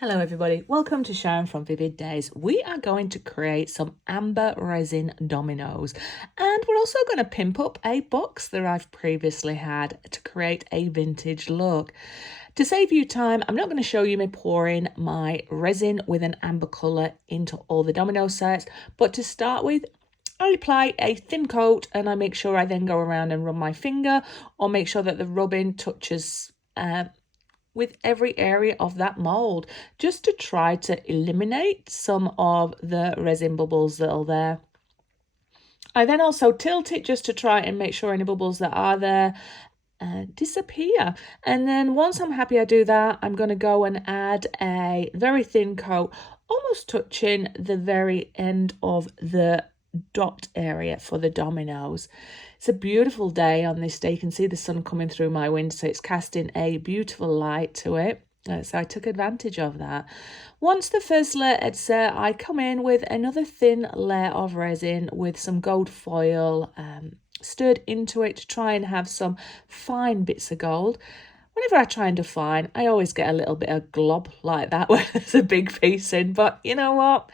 Hello everybody, welcome to Sharon from Vivid Days. We are going to create some amber resin dominoes, and we're also going to pimp up a box that I've previously had to create a vintage look. To save you time, I'm not going to show you me pouring my resin with an amber colour into all the domino sets, but to start with, I apply a thin coat and I make sure I then go around and run my finger or make sure that the rubbing touches with every area of that mold, just to try to eliminate some of the resin bubbles that are there. I then also tilt it just to try and make sure any bubbles that are there disappear. And then once I'm happy I do that, I'm going to go and add a very thin coat, almost touching the very end of the dot area for the dominoes. It's a beautiful day on this day. You can see the sun coming through my window, so it's casting a beautiful light to it. So I took advantage of that. Once the first layer had set, I come in with another thin layer of resin with some gold foil stirred into it to try and have some fine bits of gold. Whenever I try and define, I always get a little bit of glob like that where there's a big piece in, but you know what?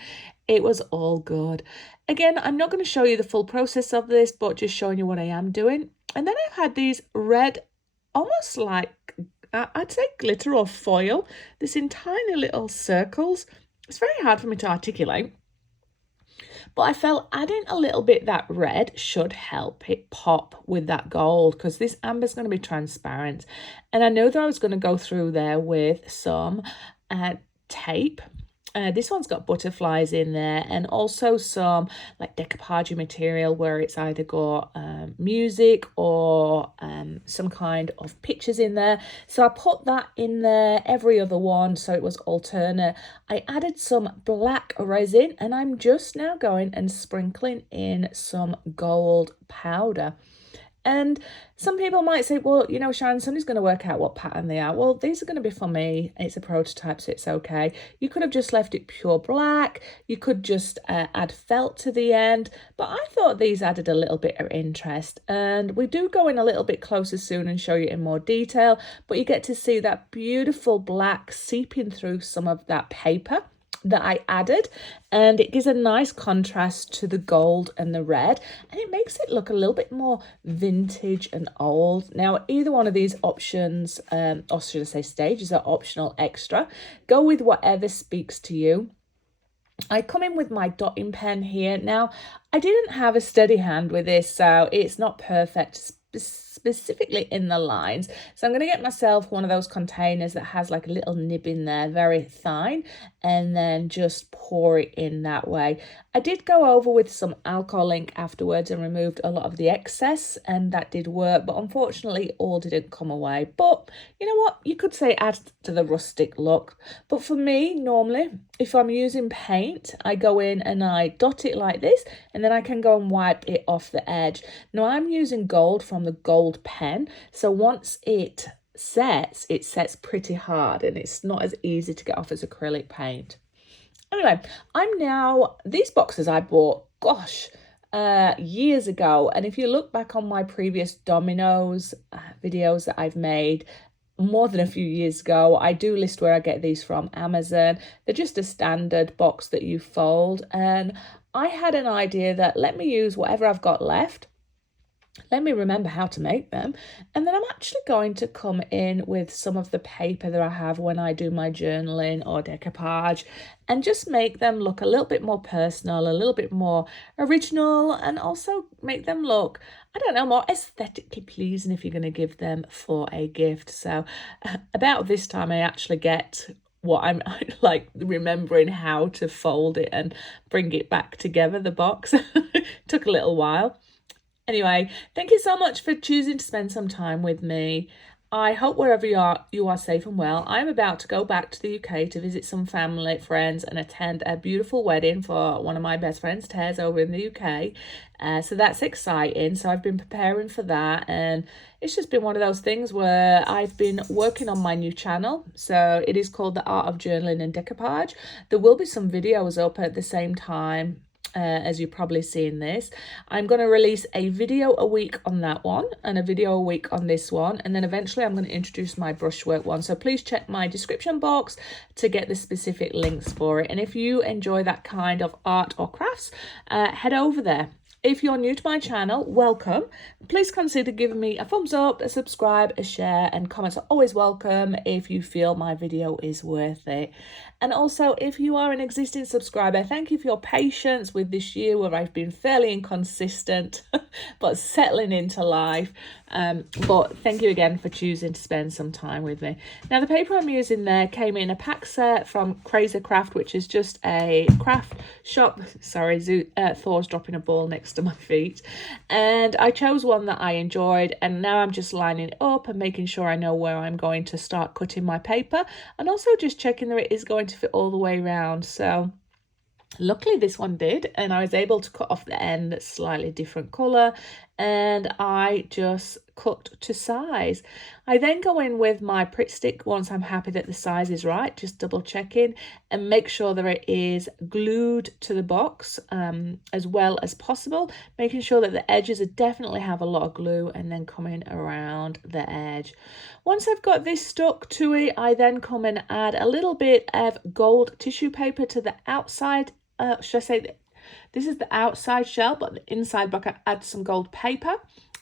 It was all good. Again, I'm not going to show you the full process of this, but just showing you what I am doing. And then I've had these red, almost like, I'd say glitter or foil. This in tiny little circles. It's very hard for me to articulate. But I felt adding a little bit that red should help it pop with that gold, because this amber is going to be transparent. And I know that I was going to go through there with some tape. This one's got butterflies in there, and also some like decoupage material where it's either got music or some kind of pictures in there. So I put that in there, every other one, so it was alternate. I added some black resin, and I'm just now going and sprinkling in some gold powder. And some people might say, well, you know, Sharon, somebody's going to work out what pattern they are. Well, these are going to be for me. It's a prototype, so it's okay. You could have just left it pure black. You could just add felt to the end. But I thought these added a little bit of interest. And we do go in a little bit closer soon and show you in more detail. But you get to see that beautiful black seeping through some of that paper that I added, and it gives a nice contrast to the gold and the red, and it makes it look a little bit more vintage and old. Now, either one of these options, or should I say stages, are optional extra. Go with whatever speaks to you. I come in with my dotting pen here. Now, I didn't have a steady hand with this, so it's not perfect specifically in the lines. So I'm going to get myself one of those containers that has like a little nib in there, very fine, and then just pour it in that way. I did go over with some alcohol ink afterwards and removed a lot of the excess, and that did work, but unfortunately all didn't come away. But you know what, you could say it adds to the rustic look. But for me, normally if I'm using paint, I go in and I dot it like this, and then I can go and wipe it off the edge. Now I'm using gold from the gold pen, so once it sets pretty hard, and it's not as easy to get off as acrylic paint. Anyway, these boxes I bought, gosh, years ago. And if you look back on my previous Dominoes videos that I've made more than a few years ago, I do list where I get these from Amazon. They're just a standard box that you fold. And I had an idea that let me use whatever I've got left. Let me remember how to make them, and then I'm actually going to come in with some of the paper that I have when I do my journaling or decoupage, and just make them look a little bit more personal, a little bit more original, and also make them look, I don't know, more aesthetically pleasing if you're going to give them for a gift. So about this time I actually get what I'm like remembering how to fold it and bring it back together, the box. Took a little while. Anyway, thank you so much for choosing to spend some time with me. I hope wherever you are safe and well. I'm about to go back to the UK to visit some family, friends, and attend a beautiful wedding for one of my best friends, Tez, over in the UK. So that's exciting. So I've been preparing for that, and it's just been one of those things where I've been working on my new channel. So it is called The Art of Journaling and Decoupage. There will be some videos up at the same time as you're probably seeing this. I'm going to release a video a week on that one and a video a week on this one, and then eventually I'm going to introduce my brushwork one. So please check my description box to get the specific links for it. And if you enjoy that kind of art or crafts, head over there. If you're new to my channel, welcome. Please consider giving me a thumbs up, a subscribe, a share, and comments are always welcome if you feel my video is worth it. And also, if you are an existing subscriber, thank you for your patience with this year where I've been fairly inconsistent, but settling into life. But thank you again for choosing to spend some time with me. Now, the paper I'm using there came in a pack set from Crazy Craft, which is just a craft shop. Sorry, Thor's dropping a ball next to my feet. And I chose one that I enjoyed, and now I'm just lining it up and making sure I know where I'm going to start cutting my paper, and also just checking that it is going to fit all the way around. So luckily this one did, and I was able to cut off the end that's slightly different colour, and I just cut to size. I then go in with my Pritt stick once I'm happy that the size is right, just double checking and make sure that it is glued to the box as well as possible, making sure that the edges definitely have a lot of glue, and then coming around the edge. Once I've got this stuck to it, I then come and add a little bit of gold tissue paper to the outside. Should I say this is the outside shell, but the inside back I add some gold paper,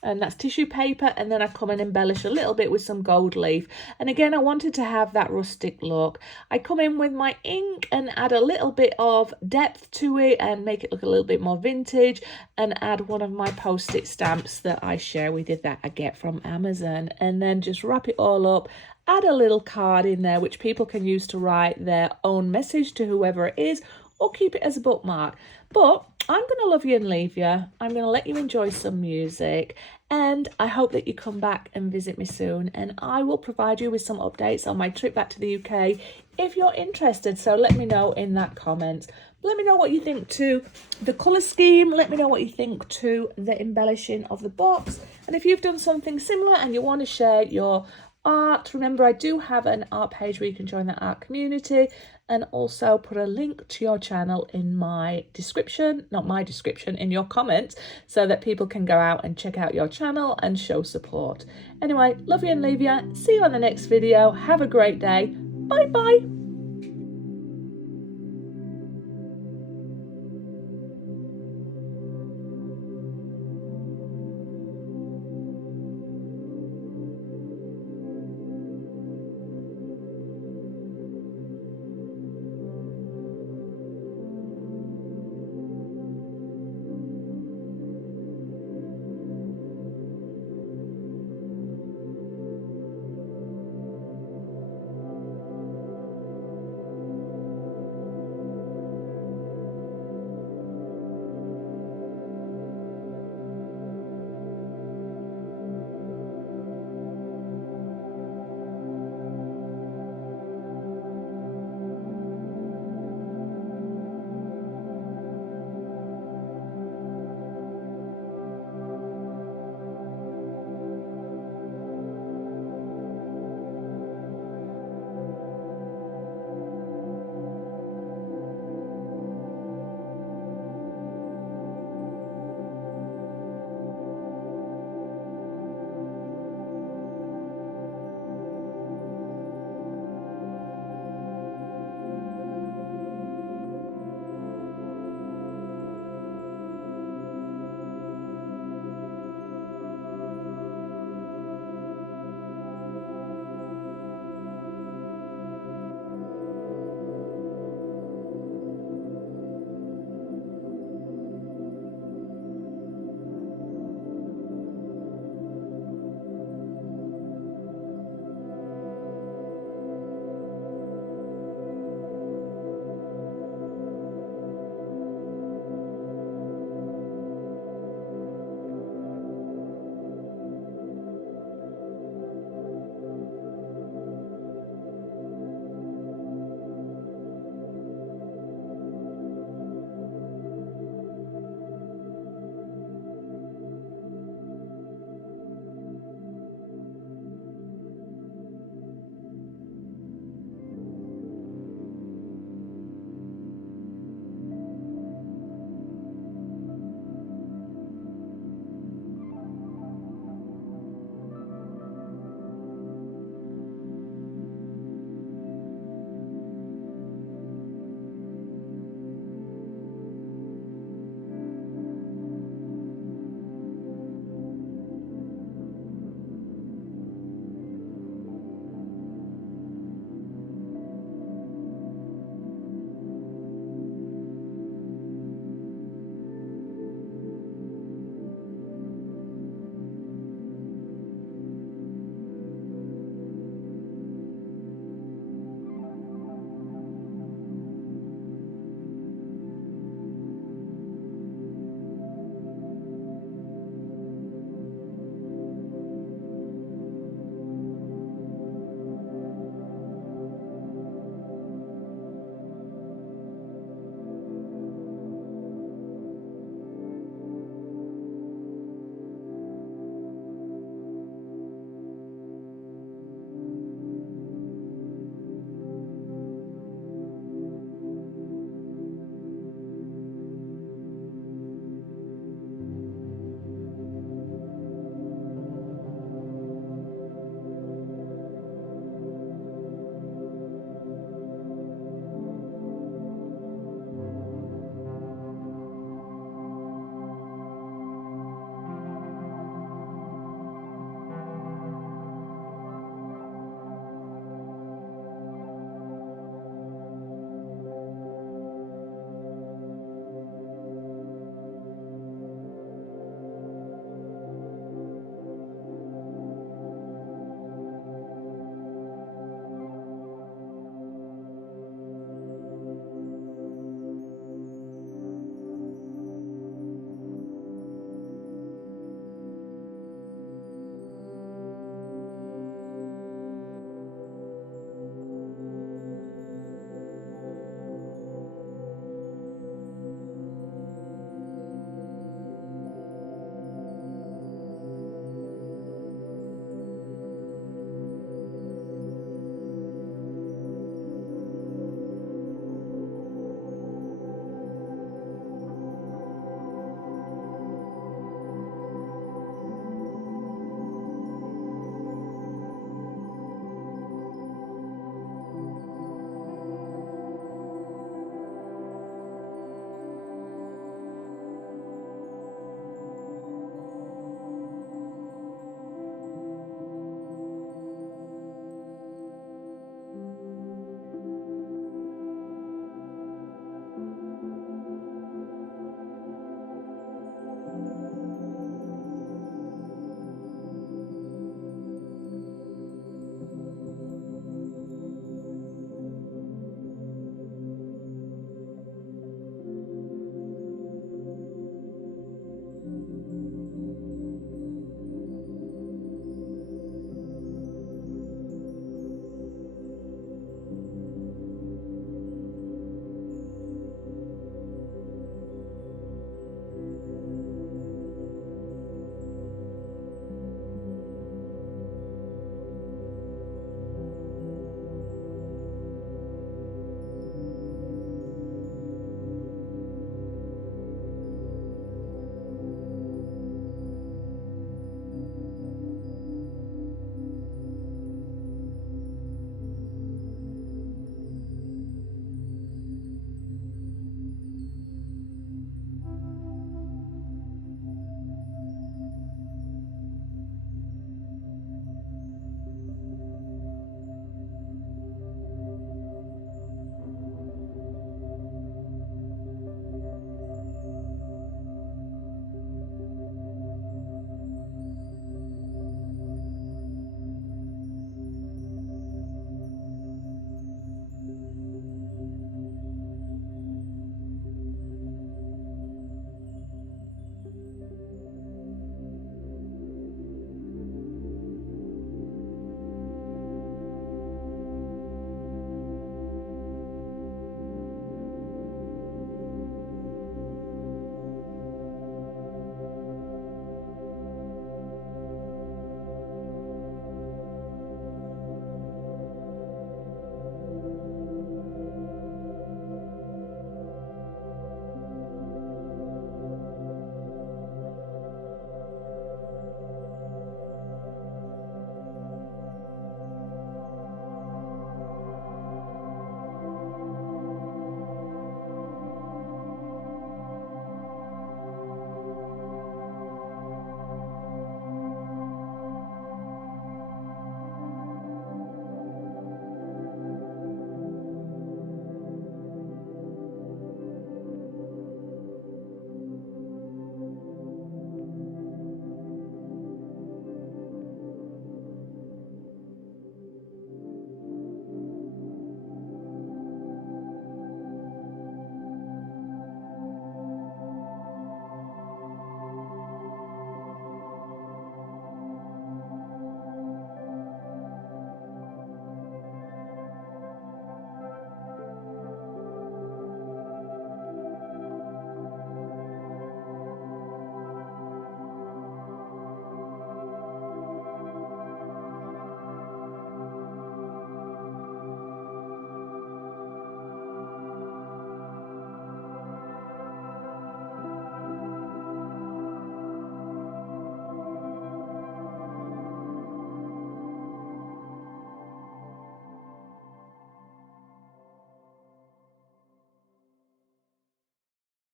and that's tissue paper, and then I come and embellish a little bit with some gold leaf. And again, I wanted to have that rustic look. I come in with my ink and add a little bit of depth to it and make it look a little bit more vintage, and add one of my post-it stamps that I share with you that I get from Amazon, and then just wrap it all up. Add a little card in there which people can use to write their own message to whoever it is, or keep it as a bookmark. But I'm going to love you and leave you. I'm going to let you enjoy some music, and I hope that you come back and visit me soon, and I will provide you with some updates on my trip back to the UK if you're interested. So let me know in that comment. Let me know what you think to the colour scheme. Let me know what you think to the embellishing of the box. And if you've done something similar and you want to share your art, remember I do have an art page where you can join the art community, and also put a link to your channel in my description, not my description, in your comments, so that people can go out and check out your channel and show support. Anyway, love you and leave you. See you on the next video. Have a great day. Bye bye.